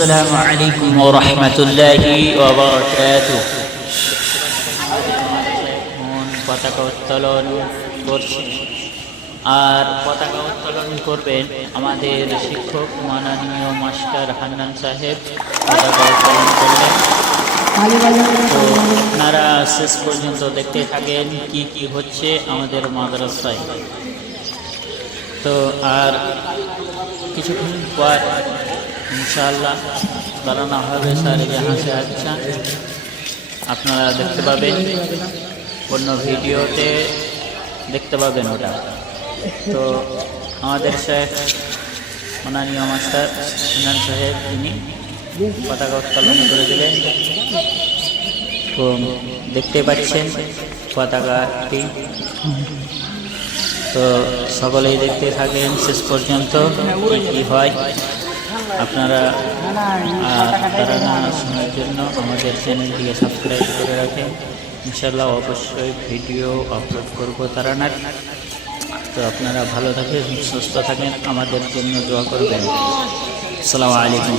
আসসালামু আলাইকুম ওয়া রাহমাতুল্লাহি ওয়া বারাকাতুহু। পতাকা উত্তোলন করছে, আর পতাকা উত্তোলন করবেন আমাদের শিক্ষক মাননীয় মাস্টার হান্নান সাহেব। পতাকা উত্তোলন করলেন, তো আপনারা শেষ পর্যন্ত দেখতে থাকেন কি কি হচ্ছে আমাদের মাদ্রাসায়। তো আর কিছুক্ষণ পর ইনশাআল্লাহ বানানো হবে স্যার জাহাঁ সে আচ্ছা, আপনারা দেখতে পাবেন, অন্য ভিডিওতে দেখতে পাবেন ওটা। তো আমাদের শেখ মাননীয় মাস্টার হান্নান সাহেব তিনি পতাকা উত্তোলন করে দিলেন। তো দেখতে পাচ্ছেন পতাকাটি, তো সকলেই দেখতে থাকেন শেষ পর্যন্ত কি হয়। আপনারা তারা শোনার জন্য আমাদের চ্যানেলটিকে সাবস্ক্রাইব করে রাখেন। ইনশাল্লাহ অবশ্যই ভিডিও আপলোড করবো তারানার। তো আপনারা ভালো থাকেন, সুস্থ থাকেন, আমাদের জন্য দোয়া করবেন। আসসালামু আলাইকুম।